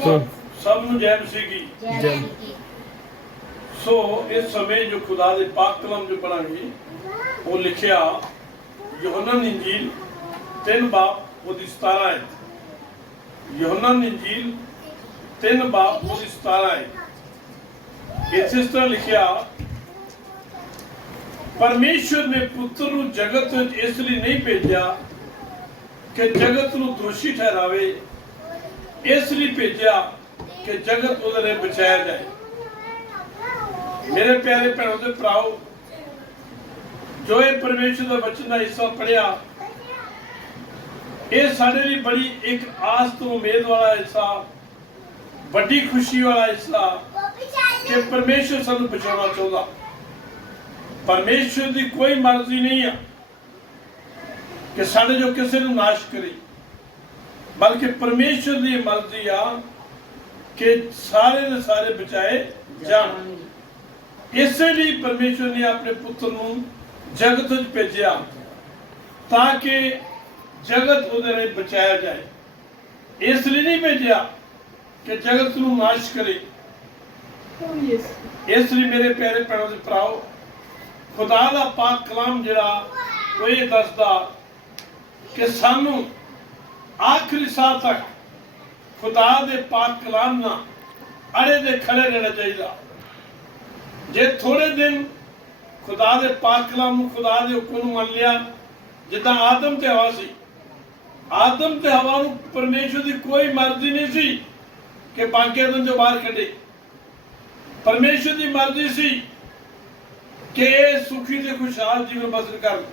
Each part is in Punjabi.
ਹੂੰ ਸਭ ਨੂੰ ਜੈ ਮਸੀਹ। ਕੀ ਜੈ। ਸੋ ਇਸ ਸਮੇਂ ਜੋ ਖੁਦਾ ਦੇ ਪਾਕ ਕਲਮ ਜੋ ਪੜਾਂਗੇ ਉਹ ਲਿਖਿਆ ਯੋਹਨਾ ਦੀ ਇੰਜੀਲ ਤਿੰਨ ਬਾਪ ਉਹਦੀ 17 ਹੈ ਯੋਹਨਾ ਦੀ ਇੰਜੀਲ ਤਿੰਨ ਬਾਪ ਉਹਦੀ 17 ਹੈ ਇਸ ਇਸ ਤਰ੍ਹਾਂ ਲਿਖਿਆ ਪਰਮੇਸ਼ਵਰ ਨੇ ਪੁੱਤਰ ਨੂੰ ਜਗਤ ਵਿੱਚ ਇਸ ਲਈ ਨਹੀਂ ਭੇਜਿਆ ਕਿ ਜਗਤ ਨੂੰ ਦੋਸ਼ੀ ਠਹਿਰਾਵੇ ਇਸ ਲਈ ਭੇਜਿਆ ਕਿ ਜਗਤ ਉਹਦੇ ਲਈ ਬਚਾਇਆ ਜਾਏ। ਮੇਰੇ ਪਿਆਰੇ ਭੈਣੋ ਤੇ ਭਰਾਓ, ਜੋ ਇਹ ਪਰਮੇਸ਼ਰ ਦਾ ਵਚਨ ਦਾ ਹਿੱਸਾ ਪੜਿਆ ਇਹ ਸਾਡੇ ਲਈ ਬੜੀ ਇੱਕ ਆਸ ਤੋਂ ਉਮੀਦ ਵਾਲਾ ਹਿੱਸਾ, ਵੱਡੀ ਖੁਸ਼ੀ ਵਾਲਾ ਹਿੱਸਾ ਕਿ ਪਰਮੇਸ਼ਰ ਸਾਨੂੰ ਬਚਾਉਣਾ ਚਾਹੁੰਦਾ। ਪਰਮੇਸ਼ਰ ਦੀ ਕੋਈ ਮਰਜ਼ੀ ਨਹੀਂ ਆ ਕਿ ਸਾਡੇ ਜੋ ਕਿਸੇ ਨੂੰ ਨਾਸ਼ ਕਰੇ। ਬਲਕਿ ਪਰਮੇਸ਼ਰ ਦੀ ਮਰਜ਼ੀ ਆ ਕਿ ਸਾਰੇ ਦੇ ਸਾਰੇ ਬਚਾਏ ਜਾਣ। ਇਸੇ ਲਈ ਪਰਮੇਸ਼ਰ ਨੇ ਆਪਣੇ ਪੁੱਤਰ ਨੂੰ ਜਗਤ ਵਿੱਚ ਭੇਜਿਆ ਤਾਂ ਕਿ ਜਗਤ ਉਹਦੇ ਲਈ ਬਚਾਇਆ ਜਾਏ। ਇਸ ਲਈ ਨਹੀਂ ਭੇਜਿਆ ਕਿ ਜਗਤ ਨੂੰ ਨਾਸ਼ ਕਰੇ। ਇਸ ਲਈ ਮੇਰੇ ਪਿਆਰੇ ਭੈਣੋ ਤੇ ਭਰਾਓ, ਖੁਦਾ ਦਾ ਪਾਕ ਕਲਾਮ ਜਿਹੜਾ ਉਹ ਇਹ ਦੱਸਦਾ ਕਿ ਸਾਨੂੰ ਆਖਰੀ ਸਾਹ ਤੱਕ ਖੁਦਾ ਦੇ ਪਾਕ ਕਲਾਮ ਨਾਲ ਅੜੇ ਦੇ ਖੜੇ ਰਹਿਣਾ ਚਾਹੀਦਾ। ਜੇ ਥੋੜੇ ਦਿਨ ਖੁਦਾ ਦੇ ਪਾਕ ਕਲਾਮ ਨੂੰ ਖੁਦਾ ਦੇ ਹੁਕਮ ਨੂੰ ਮੰਨ ਲਿਆ, ਜਿੱਦਾਂ ਆਦਮ ਤੇ ਹਵਾ ਸੀ, ਆਦਮ ਤੇ ਹਵਾ ਨੂੰ ਪਰਮੇਸ਼ਰ ਦੀ ਕੋਈ ਮਰਜ਼ੀ ਨਹੀਂ ਸੀ ਕਿ ਬਾਕੀ ਅਦਨ ਤੋਂ ਬਾਹਰ ਕੱਢੇ। ਪਰਮੇਸ਼ਰ ਦੀ ਮਰਜ਼ੀ ਸੀ ਕਿ ਇਹ ਸੁਖੀ ਤੇ ਖੁਸ਼ਹਾਲ ਜੀਵਨ ਬਸਰ ਕਰਨ।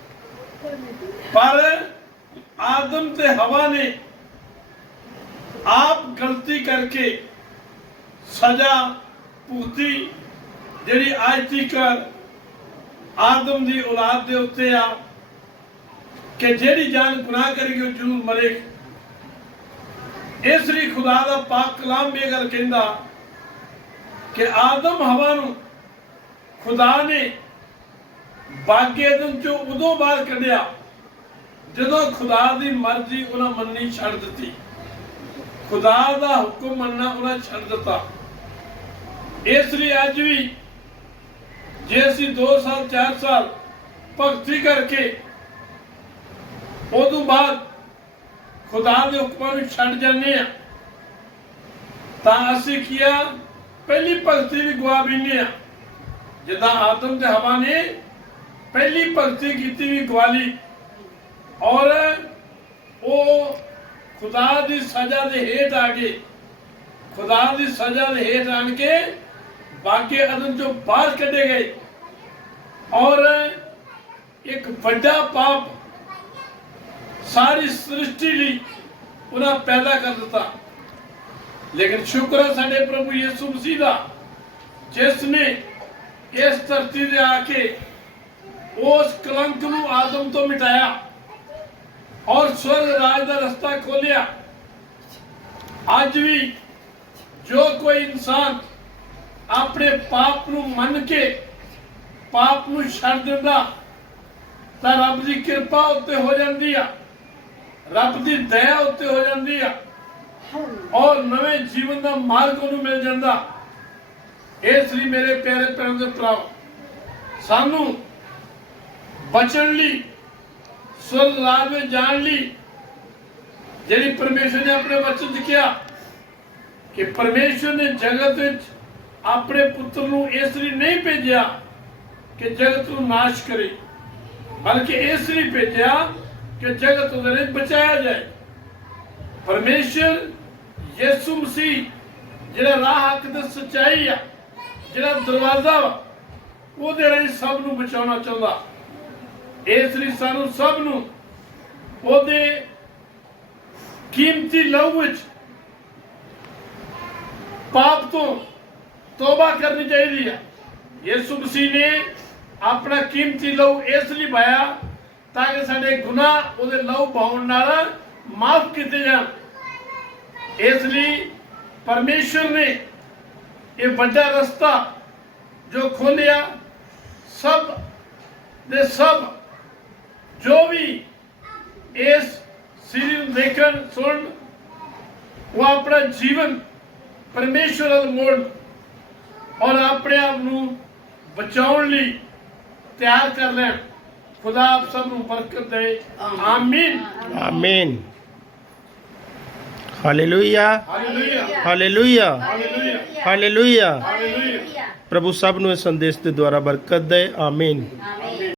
ਪਰ ਆਦਮ ਤੇ ਹਵਾ ਨੇ ਆਪ ਗਲਤੀ ਕਰਕੇ ਸਜ਼ਾ ਭੁਗਤੀ, ਜਿਹੜੀ ਅੱਜ ਤੱਕ ਆਦਮ ਦੀ ਔਲਾਦ ਦੇ ਉੱਤੇ ਆ, ਕਿ ਜਿਹੜੀ ਜਾਨ ਗੁਨਾਹ ਕਰੇਗੀ, ਉਹ ਜ਼ਰੂਰ ਮਰੇਗੀ। ਇਸ ਲਈ ਖੁਦਾ ਦਾ ਪਾਕ ਕਲਾਮ ਵੀ ਇਹ ਗੱਲ ਕਹਿੰਦਾ ਕਿ ਆਦਮ ਹਵਾ ਨੂੰ ਖੁਦਾ ਨੇ ਬਾਗੇ ਅਦਮ ਚੋਂ ਉਦੋਂ ਬਾਹਰ ਕੱਢਿਆ ਜਦੋਂ ਖੁਦਾ ਦੀ ਮਰਜ਼ੀ ਉਹਨਾਂ ਮੰਨੀ ਛੱਡ ਦਿੱਤੀ। ਖੁਦਾ ਦਾ ਹੁਕਮ ਮੰਨਣਾ ਉਹਨਾਂ ਛੱਡ ਦਿੱਤਾ। ਇਸ ਲਈ ਅੱਜ ਵੀ ਜੇ ਅਸੀਂ 2 ਸਾਲ 4 ਸਾਲ ਭਗਤੀ ਕਰਕੇ ਉਦੋਂ ਬਾਅਦ ਖੁਦਾ ਦੇ ਹੁਕਮਾਂ ਨੂੰ ਛੱਡ ਜਾਂਦੇ ਆ ਤਾਂ ਅਸੀਂ ਕੀਆ ਪਹਿਲੀ ਭਗਤੀ ਵੀ ਗਵਾ ਬੈਨੇ ਆ ਜਿੱਦਾਂ ਆਦਮ ਤੇ ਹਵਾ ਨੇ ਪਹਿਲੀ ਭਗਤੀ ਕੀਤੀ ਵੀ ਗਵਾ ਔਰ ਉਹ ਖੁਦਾ ਦੀ ਸਜ਼ਾ ਦੇ ਹੇਠ ਆ ਕੇ, ਖੁਦਾ ਦੀ ਸਜ਼ਾ ਦੇ ਹੇਠ ਆਣ ਕੇ ਬਾਕੀ ਅਦਮ ਤੋਂ ਬਾਹਰ ਕੱਢੇ ਗਏ। ਔਰ ਇੱਕ ਵੱਡਾ ਪਾਪ ਸਾਰੀ ਸ੍ਰਿਸ਼ਟੀ ਲਈ ਉਹਨਾਂ ਪੈਦਾ ਕਰ ਦਿੱਤਾ। ਲੇਕਿਨ ਸ਼ੁਕਰ ਹੈ ਸਾਡੇ ਪ੍ਰਭੂ ਯਿਸੂ ਮਸੀਹ ਦਾ, ਜਿਸ ਨੇ ਇਸ ਧਰਤੀ ਤੇ ਆ ਕੇ ਉਸ ਕਲੰਕ ਨੂੰ ਆਦਮ ਤੋਂ ਮਿਟਾਇਆ। ਔਰ ਸਵਰਗ ਰਾਜ ਦਾ ਰਸਤਾ ਖੋਲਿਆ। ਅੱਜ ਵੀ ਜੋ ਕੋਈ ਇਨਸਾਨ ਆਪਣੇ ਪਾਪ ਨੂੰ ਮੰਨ ਕੇ ਪਾਪ ਨੂੰ ਛੱਡ ਦਿੰਦਾ, ਤਾਂ ਰੱਬ ਦੀ ਕਿਰਪਾ ਉੱਤੇ ਹੋ ਜਾਂਦੀ ਆ। ਰੱਬ ਦੀ ਦਇਆ ਉੱਤੇ ਹੋ ਜਾਂਦੀ ਆ। ਔਰ ਨਵੇਂ ਜੀਵਨ ਦਾ ਮਾਰਗ ਉਹਨੂੰ ਮਿਲ ਜਾਂਦਾ। ਇਸ ਲਈ ਮੇਰੇ ਪਿਆਰੇ ਭੈਣ ਦੇ ਭਰਾਓ ਸਾਨੂੰ ਬਚਣ ਲਈ ਸੁਰ ਰਾਜ ਵਿੱਚ ਜਾਣ ਲਈ ਜਿਹੜੀ ਪਰਮੇਸ਼ਰ ਨੇ ਆਪਣੇ ਵਚਨ 'ਚ ਕਿਹਾ ਕਿ ਪਰਮੇਸ਼ਰ ਨੇ ਜਗਤ ਵਿੱਚ ਆਪਣੇ ਪੁੱਤਰ ਨੂੰ ਇਸ ਲਈ ਨਹੀਂ ਭੇਜਿਆ ਕਿ ਜਗਤ ਨੂੰ ਨਾਸ਼ ਕਰੇ, ਬਲਕਿ ਇਸ ਲਈ ਭੇਜਿਆ ਕਿ ਜਗਤ ਉਹਦੇ ਲਈ ਬਚਾਇਆ ਜਾਏ। ਪਰਮੇਸ਼ਰ ਯਿਸੂ ਮਸੀਹ, ਜਿਹੜਾ ਰਾਹ ਹੱਕ ਤੇ ਸਚਾਈ ਆ, ਜਿਹੜਾ ਦਰਵਾਜ਼ਾ ਵਾ, ਉਹਦੇ ਲਈ ਸਭ ਨੂੰ ਬਚਾਉਣਾ ਚਾਹੁੰਦਾ। ਇਸ ਲਈ ਸਾਨੂੰ ਸਭ ਨੂੰ ਉਹਦੇ ਕੀਮਤੀ ਲਹੂ ਵਿੱਚ ਪਾਪ ਤੋਂ ਤੋਬਾ ਕਰਨੀ ਚਾਹੀਦੀ ਹੈ ਯਿਸੂ ਮਸੀਹ ਨੇ ਆਪਣਾ ਕੀਮਤੀ ਲਹੂ ਇਸ ਲਈ ਪਾਇਆ ਤਾਂ ਕਿ ਸਾਡੇ ਗੁਨਾਹ ਉਹਦੇ ਲਹੂ ਬਹਾਉਣ ਨਾਲ ਮਾਫ ਕੀਤੇ ਜਾਣ। ਇਸ ਲਈ ਪਰਮੇਸ਼ਰ ਨੇ ਇਹ ਵੱਡਾ ਰਸਤਾ ਜੋ ਖੋਲਿਆ ਸਭ ਦੇ ਸਭ ਇਸ ਸੀਰੀ ਨੂੰ ਦੇਖਣ ਸੁਣਨ ਉਹ ਆਪਣਾ ਜੀਵਨ ਪਰਮੇਸ਼ਵਰ ਵੱਲ ਮੋੜ ਔਰ ਆਪਣੇ ਆਪ ਨੂੰ ਬਚਾਉਣ ਲਈ ਤਿਆਰ ਕਰ ਲੈਣ। ਖੁਦਾ ਆਪ ਸਭ ਨੂੰ ਬਰਕਤ ਦੇ। ਆਮੀਨ। ਆਮੀਨ। ਹਾਲੇਲੂਇਆ। ਹਾਲੇਲੂਇਆ। ਹਾਲੇਲੂਇਆ। ਹਾਲੇਲੂਇਆ। ਪ੍ਰਭੂ ਸਭ ਨੂੰ ਇਸ ਸੰਦੇਸ਼ ਦੇ ਦੁਆਰਾ ਬਰਕਤ ਦੇ। ਆਮੀਨ।